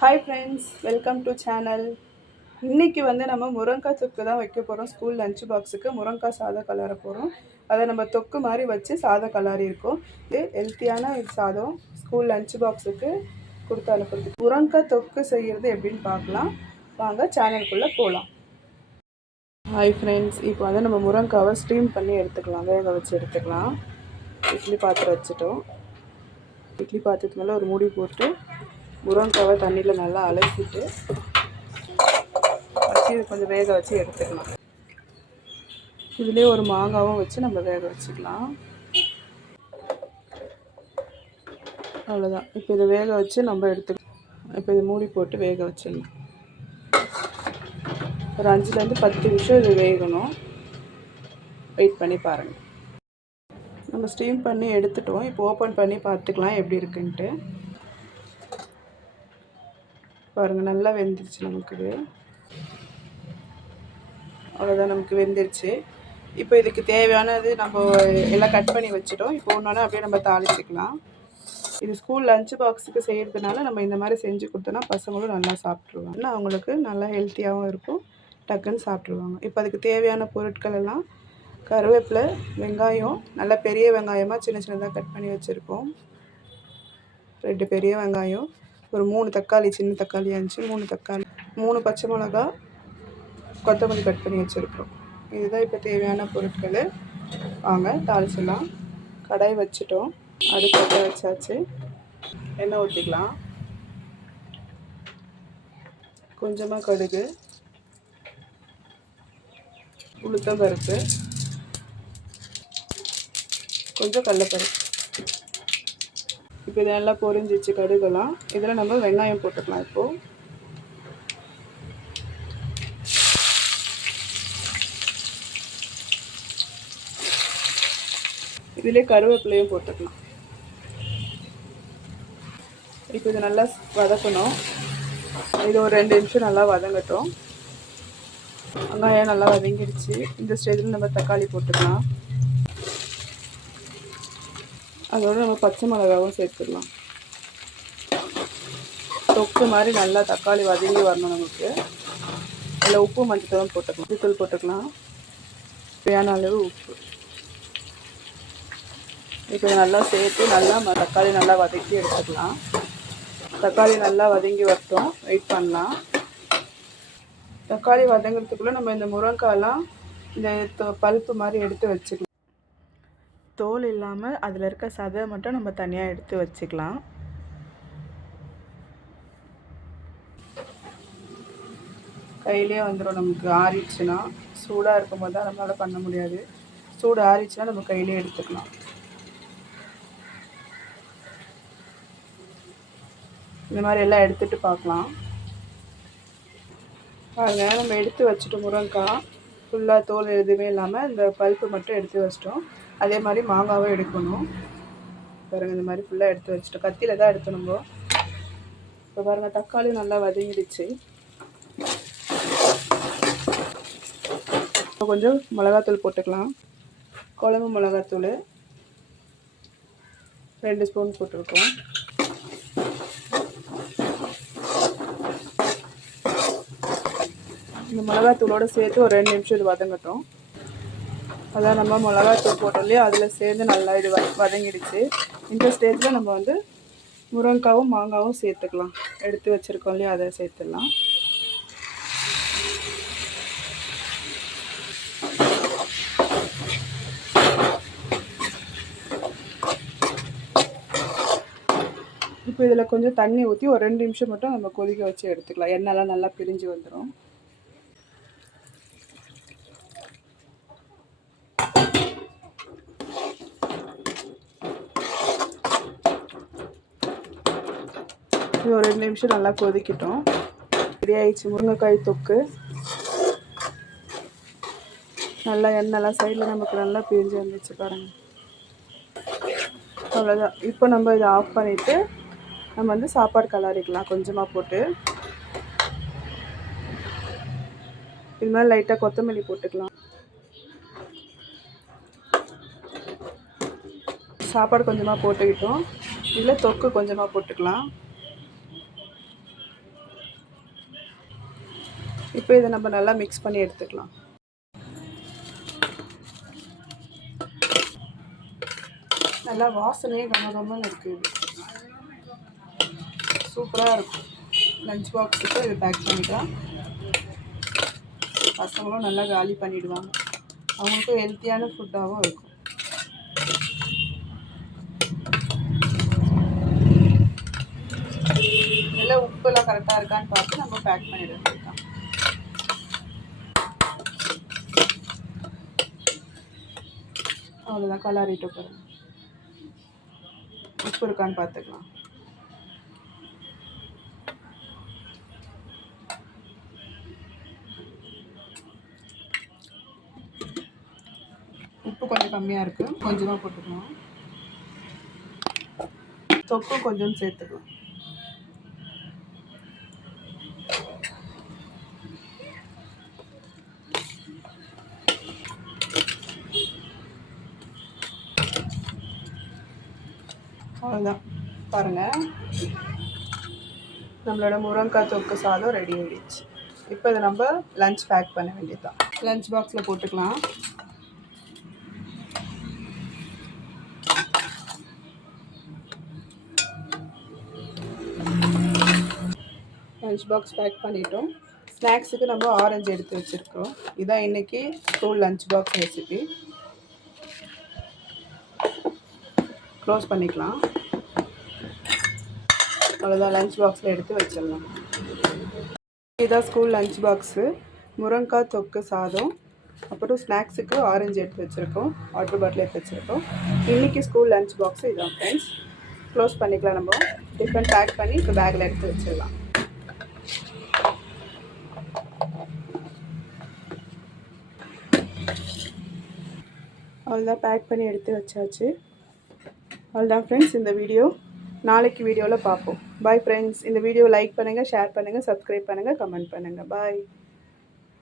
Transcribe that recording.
Hi friends, welcome to channel. இன்றைக்கி நம்ம முருங்கைக்காய் தொக்கு தான் வைக்க போகிறோம். ஸ்கூல் லஞ்ச் பாக்ஸுக்கு முருங்கைக்காய் சாதம் கலர போகிறோம். அதை நம்ம தொக்கு மாதிரி வச்சு சாதம் கலரி இருக்கோம். இது ஹெல்த்தியான சாதம் ஸ்கூல் லஞ்ச் பாக்ஸுக்கு கொடுத்து அனுப்புறது. முருங்கைக்காய் தொக்கு செய்கிறது எப்படின்னு பார்க்கலாம் வாங்க, சேனலுக்குள்ளே போகலாம். ஹாய் ஃப்ரெண்ட்ஸ், இப்போ நம்ம முருங்கைக்காவை ஸ்டீம் பண்ணி எடுத்துக்கலாம், வேக வச்சு எடுத்துக்கலாம். இட்லி பாத்திரம் வச்சுட்டோம். இட்லி பாத்திரத்து மேலே ஒரு மூடி போட்டு முருங்கைக்காவை தண்ணியில் நல்லா அலசிட்டு வச்சு கொஞ்சம் வேக வச்சு எடுத்துக்கலாம். இதுலேயே ஒரு மாங்காவும் வச்சு நம்ம வேக வச்சுக்கலாம். அவ்வளோதான். இப்போ இதை வேக வச்சு நம்ம எடுத்துக்கலாம். இப்போ இதை மூடி போட்டு வேக வச்சிடலாம். ஒரு 5லேருந்து 10 நிமிஷம் இது வேகணும். வெயிட் பண்ணி பாருங்கள். நம்ம ஸ்டீம் பண்ணி எடுத்துட்டோம். இப்போ ஓப்பன் பண்ணி பார்த்துக்கலாம் எப்படி இருக்குன்ட்டு. பாருங்கள், நல்லா வெந்துருச்சு நமக்கு. இது அவ்வளோதான், நமக்கு வெந்துருச்சு. இப்போ இதுக்கு தேவையானது நம்ம எல்லாம் கட் பண்ணி வச்சுட்டோம். இப்போ ஒன்று அப்படியே நம்ம தாளிச்சிக்கலாம். இது ஸ்கூல் லஞ்ச் பாக்ஸுக்கு செய்கிறதுனால நம்ம இந்த மாதிரி செஞ்சு கொடுத்தோன்னா பசங்களும் நல்லா சாப்பிட்ருவாங்க. ஆனால் அவங்களுக்கு நல்லா ஹெல்த்தியாகவும் இருக்கும், டக்குன்னு சாப்பிட்ருவாங்க. இப்போ அதுக்கு தேவையான பொருட்கள் எல்லாம் கருவேப்பிலை, வெங்காயம், நல்லா பெரிய வெங்காயமாக சின்ன சின்னதாக கட் பண்ணி வச்சுருக்கோம். 2 பெரிய வெங்காயம், ஒரு 3 தக்காளி, சின்ன தக்காளி 5, 3 தக்காளி, 3 பச்சை மிளகா, கொத்தமல்லி கட் பண்ணி வச்சுருக்கோம். இதுதான் இப்போ தேவையான பொருட்கள். வாங்க தாளிச்சிடலாம். கடாய் வச்சுட்டோம், அடுப்பு வச்சாச்சு. எண்ணெய் ஊற்றிக்கலாம். கொஞ்சமாக கடுகு, உளுத்தம் பருப்பு, கொஞ்சம் கடலைப்பருப்பு. இப்போ இது நல்லா பொரிஞ்சிச்சு கடுகெல்லாம். இதில் நம்ம வெங்காயம் போட்டுக்கலாம். இப்போது இதிலே கருவேப்பிலையும் போட்டுக்கலாம். இப்போ இது நல்லா வதக்கணும். இது ஒரு 2 நிமிஷம் நல்லா வதங்கட்டும். வெங்காயம் நல்லா வதங்கிடுச்சு. இந்த ஸ்டேஜில் நம்ம தக்காளி போட்டுக்கலாம். அதோட நம்ம பச்சை மிளகாவும் சேர்த்துக்கலாம். தொக்கு மாதிரி நல்லா தக்காளி வதங்கி வரணும் நமக்கு. அதில் உப்பு, மஞ்சத்தூள் போட்டுக்கலாம். மஞ்சத்தூள் போட்டுக்கலாம், தேவையான அளவு உப்பு. இப்போ நல்லா சேர்த்து நல்லா தக்காளி நல்லா வதக்கி எடுத்துக்கலாம். தக்காளி நல்லா வதங்கி வரட்டும், வெயிட் பண்ணலாம். தக்காளி வதங்கிறதுக்குள்ளே நம்ம இந்த முருங்கைக்காயெல்லாம் இந்த பல்ப்பு மாதிரி எடுத்து வச்சுக்கலாம். தோல் இல்லாமல் அதில் இருக்க சதை மட்டும் நம்ம தனியாக எடுத்து வச்சுக்கலாம். கையிலே வந்துடும் நமக்கு. ஆறிடுச்சுன்னா, சூடாக இருக்கும்போது தான் நம்மளால் பண்ண முடியாது. சூடு ஆறிடுச்சுன்னா நம்ம கையிலே எடுத்துக்கலாம். இந்த மாதிரி எல்லாம் எடுத்துகிட்டு பார்க்கலாம். பாருங்கள், நம்ம எடுத்து வச்சுட்டு முருங்கைக்காய் ஃபுல்லாக தோல் எதுவுமே இல்லாமல் இந்த பல்ப்பு மட்டும் எடுத்து வச்சிட்டோம். அதே மாதிரி மாங்காவும் எடுக்கணும். பாருங்கள், இந்த மாதிரி ஃபுல்லாக எடுத்து வச்சுட்டோம். கத்தியில் தான் எடுக்கணுங்க. இப்போ பாருங்கள், தக்காளி நல்லா வதங்கிடுச்சு. இப்போ கொஞ்சம் மிளகாத்தூள் போட்டுக்கலாம். குழம்பு மிளகாத்தூள் 2 ஸ்பூன் போட்டிருக்கோம். இந்த மிளகாத்தூளோடு சேர்த்து ஒரு 2 நிமிஷம் இது வதங்கட்டும். அதான் நம்ம மிளகாத்தூள் போட்டோம் இல்லையா, அதில் சேர்ந்து நல்லா இது வதங்கிடுச்சு. இந்த ஸ்டேஜில் நம்ம முருங்கைக்காவும் மாங்காவும் சேர்த்துக்கலாம். எடுத்து வச்சுருக்கோம் இல்லையா, அதை சேர்த்துடலாம். இப்போ இதில் கொஞ்சம் தண்ணி ஊற்றி ஒரு 2 நிமிஷம் மட்டும் நம்ம கொதிக்க வச்சு எடுத்துக்கலாம். எண்ணெய்லாம் நல்லா பிரிஞ்சு வந்துடும். இது ஒரு 2 நிமிஷம் நல்லா கொதிக்கிட்டோம். ரெடி ஆயிடுச்சு முருங்கைக்காய் தொக்கு. நல்லா எண்ணெய்லாம் சைடில் நமக்கு நல்லா பிரிஞ்சு வந்துச்சு பாருங்கள். அவ்வளோதான். இப்போ நம்ம இதை ஆஃப் பண்ணிவிட்டு நம்ம சாப்பாடு கலரிக்கலாம். கொஞ்சமாக போட்டு இது மாதிரி லைட்டாக கொத்தமல்லி போட்டுக்கலாம். சாப்பாடு கொஞ்சமாக போட்டுக்கிட்டோம். இதில் தொக்கு கொஞ்சமாக போட்டுக்கலாம். இப்போ இதை நம்ம நல்லா மிக்ஸ் பண்ணி எடுத்துக்கலாம். நல்லா வாசனையே கமகமன்னு இருக்குது. சூப்பராக இருக்கும். லஞ்ச் பாக்ஸுக்கு இது பேக் பண்ணிக்கலாம். பசங்களும் நல்லா காலி பண்ணிவிடுவாங்க. அவங்களுக்கும் ஹெல்த்தியான ஃபுட்டாகவும் இருக்கும். இதில் உப்புலாம் கரெக்டாக இருக்கான்னு பார்த்து நம்ம பேக் பண்ணிட வேண்டியதுதான். அவ்வளோதான், கலரிட்டு பாருங்க. உப்பு இருக்கான்னு பார்த்துக்கலாம். உப்பு கொஞ்சம் கம்மியாக இருக்குது, கொஞ்சமாக போட்டுக்கலாம். தொக்கும் கொஞ்சம் சேர்த்துக்கலாம். அவ்வளோதான், பாருங்கள், நம்மளோட முருங்கைக்காய் தொக்கு சாதம் ரெடி ஆகிடுச்சு. இப்போ இதை நம்ம லஞ்ச் பேக் பண்ண வேண்டியது தான். லஞ்ச் பாக்ஸில் போட்டுக்கலாம். லஞ்ச் பாக்ஸ் பேக் பண்ணிட்டோம். ஸ்நாக்ஸுக்கு நம்ம ஆரஞ்சு எடுத்து வச்சுருக்கோம். இதான் இன்றைக்கி school lunch box recipe. Close பண்ணிக்கலாம். அவ்வளோதான், லஞ்ச் பாக்ஸில் எடுத்து வச்சிடலாம். இதுதான் ஸ்கூல் லஞ்ச் பாக்ஸு. முருங்கைக்காய் தொக்கு சாதம், அப்புறம் ஸ்நாக்ஸுக்கு ஆரஞ்சு எடுத்து வச்சுருக்கோம், வாட்டர் பாட்டில் எடுத்து வச்சுருக்கோம். இன்றைக்கி ஸ்கூல் லஞ்ச் பாக்ஸு இதுதான் ஃப்ரெண்ட்ஸ். க்ளோஸ் பண்ணிக்கலாம். நம்ம டிஃபன் பேக் பண்ணி இப்போ பேக்கில் எடுத்து வச்சிடலாம். அவ்வளோதான், பேக் பண்ணி எடுத்து வச்சாச்சு. அவ்வளோதான் ஃப்ரெண்ட்ஸ், இந்த வீடியோ. நாளைக்கு வீடியோவில் பார்ப்போம். Bye friends. இந்த வீடியோ லைக் பண்ணுங்கள், ஷேர் பண்ணுங்கள், சப்ஸ்கிரைப் பண்ணுங்கள், கமெண்ட் பண்ணுங்கள். பாய்.